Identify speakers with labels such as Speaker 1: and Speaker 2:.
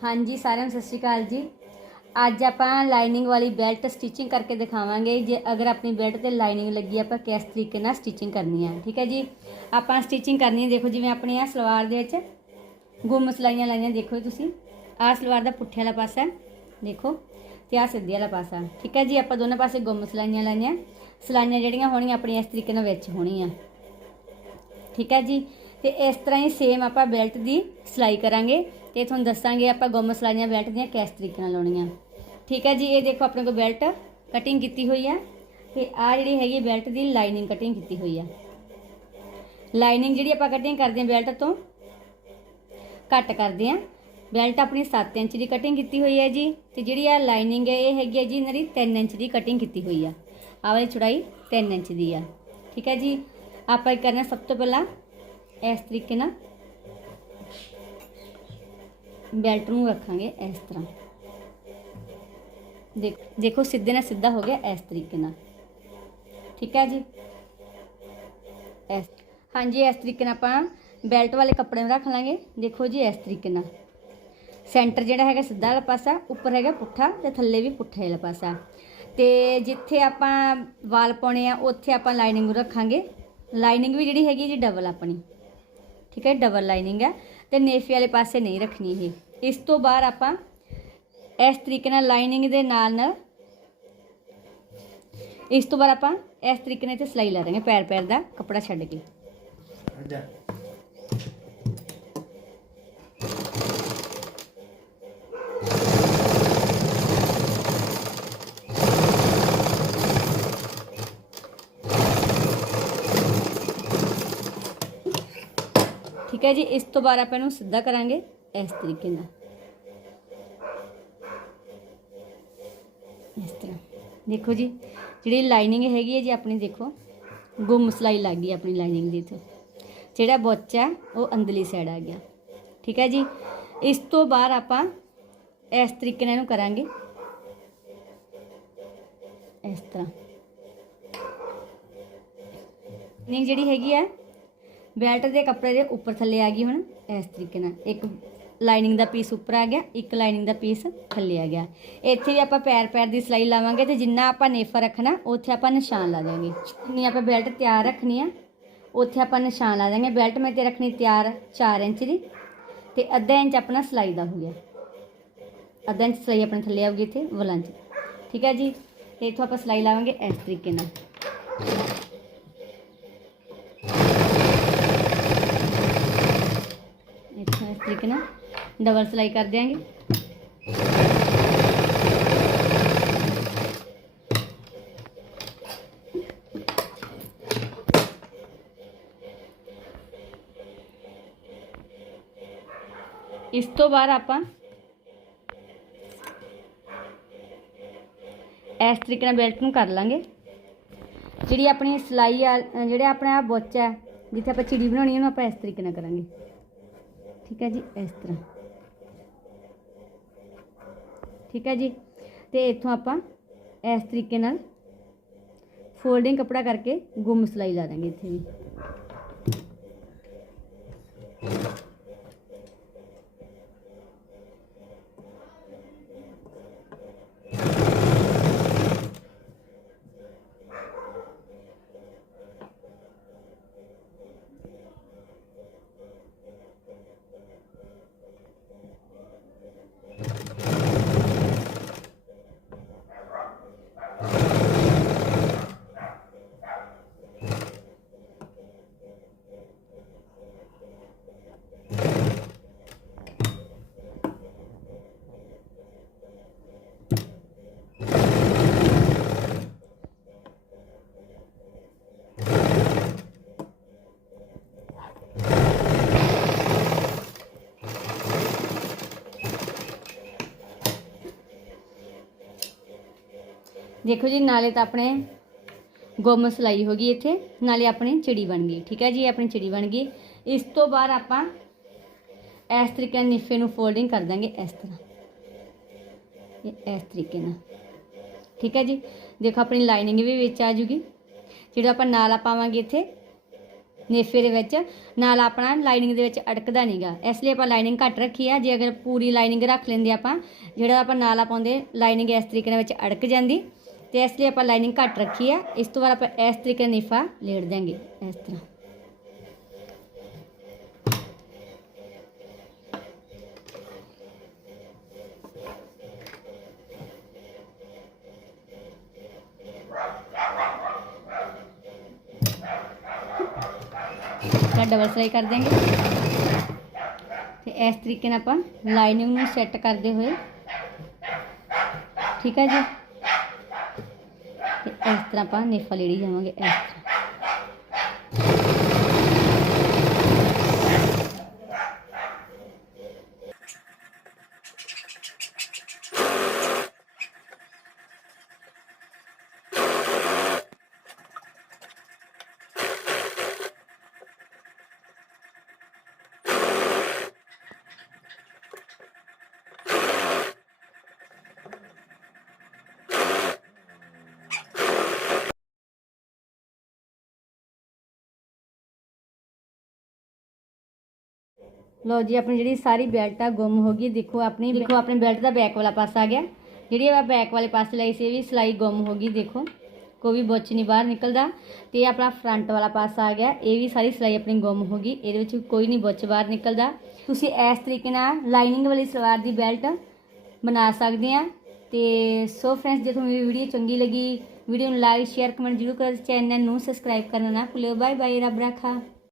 Speaker 1: ਹਾਂਜੀ, ਸਾਰਿਆਂ ਨੂੰ ਸਤਿ ਸ਼੍ਰੀ ਅਕਾਲ ਜੀ। ਅੱਜ ਆਪਾਂ ਲਾਈਨਿੰਗ ਵਾਲੀ ਬੈਲਟ ਸਟਿਚਿੰਗ ਕਰਕੇ ਦਿਖਾਵਾਂਗੇ। ਜੇ ਅਗਰ ਆਪਣੀ ਬੈਲਟ ਤੇ ਲਾਈਨਿੰਗ ਲੱਗੀ, ਆਪਾਂ ਕਿਸ ਤਰੀਕੇ ਨਾਲ ਸਟਿਚਿੰਗ ਕਰਨੀ ਹੈ ਠੀਕ ਹੈ ਜੀ? ਆਪਾਂ ਸਟਿਚਿੰਗ ਕਰਨੀ ਹੈ ਦੇਖੋ ਜਿਵੇਂ ਆਪਣੀ ਆ ਸਲਵਾਰ ਦੇ ਵਿੱਚ ਗੁੰਮ ਸਲਾਈਆਂ ਲਾਈਆਂ, ਦੇਖੋ ਤੁਸੀਂ। ਆਹ ਸਲਵਾਰ ਦਾ ਪੁੱਠੇ ਵਾਲਾ ਪਾਸਾ, ਦੇਖੋ, ਤੇ ਆਹ ਸਿੱਧੇ ਵਾਲਾ ਪਾਸਾ, ਠੀਕ ਹੈ ਜੀ? ਆਪਾਂ ਦੋਨੋਂ ਪਾਸੇ ਗੁੰਮ ਸਲਾਈਆਂ ਲਾਈਆਂ। ਸਲਾਈਆਂ ਜਿਹੜੀਆਂ ਹੋਣੀਆਂ ਆਪਣੀਆਂ ਇਸ ਤਰੀਕੇ ਨਾਲ ਵਿੱਚ ਹੋਣੀਆਂ, ਠੀਕ ਹੈ ਜੀ? ਤੇ ਇਸ ਤਰ੍ਹਾਂ ਹੀ ਸੇਮ ਆਪਾਂ ਬੈਲਟ ਦੀ ਸਿਲਾਈ ਕਰਾਂਗੇ। ਤੇ ਤੁਹਾਨੂੰ ਦੱਸਾਂਗੇ, ਆਪਾਂ ਗੁੰਮ ਸਲਾਈਆਂ ਬੈਲਟ ਦੀਆਂ ਕਿਸ ਤਰੀਕੇ ਨਾਲ ਲਾਉਣੀਆਂ। ਠੀਕ ਹੈ ਜੀ, ਇਹ ਦੇਖੋ ਆਪਣੇ ਕੋਲ ਬੈਲਟ ਕਟਿੰਗ ਕੀਤੀ ਹੋਈ ਆ ਤੇ ਆ ਜਿਹੜੀ ਹੈਗੀ ਬੈਲਟ ਦੀ ਲਾਈਨਿੰਗ ਕਟਿੰਗ ਕੀਤੀ ਹੋਈ ਆ ਲਾਈਨਿੰਗ ਜਿਹੜੀ ਆਪਾਂ ਕਟਿੰਗ ਕਰਦੇ ਹਾਂ ਬੈਲਟ ਤੋਂ ਕੱਟ ਕਰਦੇ ਹਾਂ। ਬੈਲਟ ਆਪਣੀ 7 ਇੰਚ ਦੀ ਕਟਿੰਗ ਕੀਤੀ ਹੋਈ ਹੈ ਜੀ ਤੇ ਜਿਹੜੀ ਆ ਲਾਈਨਿੰਗ ਹੈ, ਇਹ ਹੈਗੀ ਹੈ ਜੀ ਇਹਨਾਂ ਦੀ 3 ਇੰਚ ਦੀ ਕਟਿੰਗ ਕੀਤੀ ਹੋਈ ਆ ਆਹ ਵਾਲੀ ਚੌੜਾਈ 3 ਇੰਚ ਦੀ ਆ ਠੀਕ ਹੈ ਜੀ, ਆਪਾਂ ਇਹ ਕਰਨਾ ਸਭ ਤੋਂ ਪਹਿਲਾਂ ਇਸ ਤਰੀਕੇ ਨਾਲ ਬੈਲਟ ਨੂੰ ਰੱਖਾਂਗੇ ਇਸ ਤਰ੍ਹਾਂ। ਦੇਖ, ਦੇਖੋ ਸਿੱਧੇ ਨਾਲ ਸਿੱਧਾ ਹੋ ਗਿਆ ਇਸ ਤਰੀਕੇ ਨਾਲ। ਠੀਕ ਹੈ ਜੀ? ਇਸ, ਹਾਂਜੀ, ਇਸ ਤਰੀਕੇ ਨਾਲ ਆਪਾਂ ਬੈਲਟ ਵਾਲੇ ਕੱਪੜੇ ਨੂੰ ਰੱਖ ਲਾਂਗੇ। ਦੇਖੋ ਜੀ ਇਸ ਤਰੀਕੇ ਨਾਲ। ਸੈਂਟਰ ਜਿਹੜਾ ਹੈਗਾ ਸਿੱਧਾ ਵਾਲਾ ਪਾਸਾ, ਉੱਪਰ ਹੈਗਾ ਪੁੱਠਾ ਤੇ ਥੱਲੇ ਵੀ ਪੁੱਠਾ ਵਾਲਾ ਪਾਸਾ। ਤੇ ਜਿੱਥੇ ਆਪਾਂ ਵਾਲ ਪਾਉਣੇ ਆ, ਉੱਥੇ ਆਪਾਂ ਲਾਈਨਿੰਗ ਨੂੰ ਰੱਖਾਂਗੇ। ਲਾਈਨਿੰਗ ਵੀ ਜਿਹੜੀ ਹੈਗੀ ਜੀ ਡਬਲ ਆਪਣੀ। ਠੀਕ ਹੈ ਡਬਲ ਲਾਈਨਿੰਗ ਹੈ। ਤੇ ਨੇਫੇ ਵਾਲੇ ਪਾਸੇ ਨਹੀਂ ਰੱਖਣੀ ਇਹ ਇਸ ਤੋਂ ਬਾਅਦ ਆਪਾਂ ਇਸ ਤਰੀਕੇ ਨਾਲ ਲਾਈਨਿੰਗ ਦੇ ਨਾਲ ਨਾਲ ਇਸ ਤੋਂ ਬਾਅਦ ਆਪਾਂ ਇਸ ਤਰੀਕੇ ਨਾਲ ਤੇ ਸਿਲਾਈ ਲਾ ਦਾਂਗੇ ਪੈਰ ਪੈਰ ਦਾ ਕੱਪੜਾ ਛੱਡ ਕੇ। ਠੀਕ ਹੈ ਜੀ, ਇਸ ਤੋਂ ਬਾਅਦ ਆਪਾਂ ਇਹਨੂੰ ਸਿੱਧਾ ਕਰਾਂਗੇ ਇਸ ਤਰੀਕੇ ਨਾਲ। ਇਸ ਤਰ੍ਹਾਂ। ਦੇਖੋ ਜੀ, ਜਿਹੜੀ ਲਾਈਨਿੰਗ ਹੈਗੀ ਹੈ ਜੀ, ਆਪਣੀ ਦੇਖੋ, ਗੁੰਮ ਸਲਾਈ ਲੱਗ ਗਈ ਆਪਣੀ ਲਾਈਨਿੰਗ ਦੀ ਇੱਥੇ। ਜਿਹੜਾ ਬੁੱਚ ਹੈ, ਉਹ ਅੰਦਰਲੀ ਸਾਈਡ ਆ ਗਿਆ। ਠੀਕ ਹੈ ਜੀ, ਇਸ ਤੋਂ ਬਾਅਦ ਆਪਾਂ ਇਸ ਤਰੀਕੇ ਨਾਲ ਇਹਨੂੰ ਕਰਾਂਗੇ। ਇਸ ਤਰ੍ਹਾਂ। ਲਾਈਨਿੰਗ ਜਿਹੜੀ ਹੈਗੀ ਹੈ ਬੈਲਟ ਦੇ ਕੱਪੜੇ ਦੇ ਉੱਪਰ ਥੱਲੇ ਆ ਗਈ ਹੁਣ, ਇਸ ਤਰੀਕੇ ਨਾਲ। ਇੱਕ ਲਾਈਨਿੰਗ ਦਾ ਪੀਸ ਉੱਪਰ ਆ ਗਿਆ, ਇੱਕ ਲਾਈਨਿੰਗ ਦਾ ਪੀਸ ਥੱਲੇ ਆ ਗਿਆ। ਇੱਥੇ ਵੀ ਆਪਾਂ ਪੈਰ ਪੈਰ ਦੀ ਸਿਲਾਈ ਲਾਵਾਂਗੇ ਤੇ ਜਿੰਨਾ ਆਪਾਂ ਨੇਫਾ ਰੱਖਣਾ, ਉੱਥੇ ਆਪਾਂ ਨਿਸ਼ਾਨ ਲਾ ਦਾਂਗੇ ਜਿੰਨੀ ਆਪਾਂ ਬੈਲਟ ਤਿਆਰ ਰੱਖਣੀ ਆ, ਉੱਥੇ ਆਪਾਂ ਨਿਸ਼ਾਨ ਲਾ ਦਾਂਗੇ ਬੈਲਟ ਮੈਂ ਤੇ ਰੱਖਣੀ ਤਿਆਰ 4 ਇੰਚ ਦੀ ਤੇ ਅੱਧਾ ਇੰਚ ਆਪਣਾ ਸਿਲਾਈ ਦਾ ਹੋ ਗਿਆ। ਅੱਧਾ ਇੰਚ ਸਿਲਾਈ ਆਪਣੇ ਥੱਲੇ ਆਊਗੀ ਇੱਥੇ, ਵਲਾਂ 'ਚ। ਠੀਕ ਹੈ ਜੀ? ਤੇ ਇੱਥੋਂ ਆਪਾਂ ਸਿਲਾਈ ਲਾਵਾਂਗੇ ਇਸ ਤਰੀਕੇ ਨਾਲ ਇੱਥੋਂ ਇਸ ਤਰੀਕੇ ਨਾਲ ਡਬਲ ਸਿਲਾਈ ਕਰ ਦਿਆਂਗੇ। ਇਸ ਤੋਂ ਬਾਅਦ ਆਪਾਂ ਇਸ ਤਰੀਕੇ ਨਾਲ ਬੈਲਟ ਨੂੰ ਕਰ ਲਾਂਗੇ। ਜਿਹੜੀ ਆਪਣੀ ਸਿਲਾਈ ਆ ਜਿਹੜਾ ਆਪਣਾ ਬੁੱਚ ਹੈ, ਜਿੱਥੇ ਆਪਾਂ ਚਿੜੀ ਬਣਾਉਣੀ ਹੈ ਉਹਨੂੰ ਆਪਾਂ ਇਸ ਤਰੀਕੇ ਨਾਲ ਕਰਾਂਗੇ। ਠੀਕ ਹੈ ਜੀ, ਇਸ ਤਰ੍ਹਾਂ। ਠੀਕ ਹੈ ਜੀ, ਤੇ ਇੱਥੋਂ ਆਪਾਂ ਇਸ ਤਰੀਕੇ ਨਾਲ ਫੋਲਡਿੰਗ ਕਪੜਾ ਕਰਕੇ ਗੁੰਮ ਸਿਲਾਈ ਲਾ ਦਾਂਗੇ ਇੱਥੇ ਵੀ ਦੇਖੋ ਜੀ, ਨਾਲੇ ਤਾਂ ਆਪਣੇ ਗੁੰਮ ਸਿਲਾਈ ਹੋ ਗਈ ਇੱਥੇ, ਨਾਲੇ ਆਪਣੀ ਚਿੜੀ ਬਣ ਗਈ, ਠੀਕ ਹੈ ਜੀ ਆਪਣੀ ਚਿੜੀ ਬਣ ਗਈ। ਇਸ ਤੋਂ ਬਾਅਦ ਆਪਾਂ ਇਸ ਤਰੀਕੇ ਨਾਲ ਨਿਫੇ ਨੂੰ ਫੋਲਡਿੰਗ ਕਰ ਦਾਂਗੇ ਇਸ ਤਰ੍ਹਾਂ। ਇਹ ਇਸ ਤਰੀਕੇ ਨਾਲ, ਠੀਕ ਹੈ ਜੀ। ਦੇਖੋ, ਆਪਣੀ ਲਾਈਨਿੰਗ ਵੀ ਵਿੱਚ ਆ ਜੂਗੀ, ਜਿਹੜਾ ਆਪਾਂ ਨਾਲਾ ਪਾਵਾਂਗੇ ਇੱਥੇ, ਨੇਫੇ ਦੇ ਵਿੱਚ। ਨਾਲ ਆਪਣਾ ਲਾਈਨਿੰਗ ਦੇ ਵਿੱਚ ਅਟਕਦਾ ਨਹੀਂਗਾ ਇਸ ਲਈ ਆਪਾਂ ਲਾਈਨਿੰਗ ਘੱਟ ਰੱਖੀ ਆ। ਜੇ ਅਗਰ ਪੂਰੀ ਲਾਈਨਿੰਗ ਰੱਖ ਲੈਂਦੇ ਆਪਾਂ, ਜਿਹੜਾ ਆਪਾਂ ਨਾਲਾ ਪਾਉਂਦੇ ਲਾਈਨਿੰਗ ਇਸ ਤਰੀਕੇ ਨਾਲ ਵਿੱਚ ਅੜਕ ਜਾਂਦੀ। ਤੇ ਇਸ ਲਈ ਆਪਾਂ ਲਾਈਨਿੰਗ ਘੱਟ ਰੱਖੀ ਆ ਇਸ ਤੋਂ ਬਾਅਦ ਆਪਾਂ ਇਸ ਤਰੀਕੇ ਨਾਲ ਨੇਫਾ ਲੇੜ ਦਾਂਗੇ ਇਸ ਤਰ੍ਹਾਂ ਤਾਂ ਡਬਲ ਸਲਾਈ ਕਰ ਦਾਂਗੇ ਤੇ ਇਸ ਤਰੀਕੇ ਨਾਲ ਆਪਾਂ ਲਾਈਨਿੰਗ ਨੂੰ ਸੈੱਟ ਕਰਦੇ ਹੋਏ ਠੀਕ ਹੈ ਜੀ ਤੇ ਇਸ ਤਰ੍ਹਾਂ ਆਪਾਂ ਨੇਫਾ ਲੇੜੀ ਜਾਵਾਂਗੇ ਇਸ ਤਰ੍ਹਾਂ ਲਓ ਜੀ, ਆਪਣੀ ਜਿਹੜੀ ਸਾਰੀ ਬੈਲਟ ਆ, ਗੁੰਮ ਹੋ ਗਈ। ਦੇਖੋ, ਆਪਣੀ ਦੇਖੋ, ਆਪਣੇ ਬੈਲਟ ਦਾ ਬੈਕ ਵਾਲਾ ਪਾਸਾ ਆ ਗਿਆ। ਜਿਹੜੀ ਆਪਾਂ ਬੈਕ ਵਾਲੇ ਪਾਸੇ ਲਈ ਸੀ, ਇਹ ਵੀ ਸਿਲਾਈ ਗੁੰਮ ਹੋ ਗਈ, ਦੇਖੋ। ਕੋਈ ਵੀ ਬੁੱਚ ਨਹੀਂ ਬਾਹਰ ਨਿਕਲਦਾ। ਤੇ ਇਹ ਆਪਣਾ ਫਰੰਟ ਵਾਲਾ ਪਾਸਾ ਆ ਗਿਆ। ਇਹ ਵੀ ਸਾਰੀ ਸਿਲਾਈ ਆਪਣੀ ਗੁੰਮ ਹੋ ਗਈ। ਇਹਦੇ ਵਿੱਚ ਕੋਈ ਨਹੀਂ ਬੁੱਚ ਬਾਹਰ ਨਿਕਲਦਾ। ਤੁਸੀਂ ਇਸ ਤਰੀਕੇ ਨਾਲ ਲਾਈਨਿੰਗ ਵਾਲੀ ਸਲਵਾਰ ਦੀ ਬੈਲਟ ਬਣਾ ਸਕਦੇ ਆ। ਤੇ ਸੋ ਫਰੈਂਡਸ ਜੇ ਤੁਹਾਨੂੰ ਇਹ ਵੀਡੀਓ ਚੰਗੀ ਲੱਗੀ ਵੀਡੀਓ ਨੂੰ ਲਾਈਕ ਸ਼ੇਅਰ ਕਮੈਂਟ ਜ਼ਰੂਰ ਕਰੋ। ਚੈਨਲ ਨੂੰ ਸਬਸਕ੍ਰਾਈਬ ਕਰਨਾ ਨਾ ਭੁੱਲਿਓ। ਬਾਏ ਬਾਏ ਰੱਬ ਰੱਖਾ।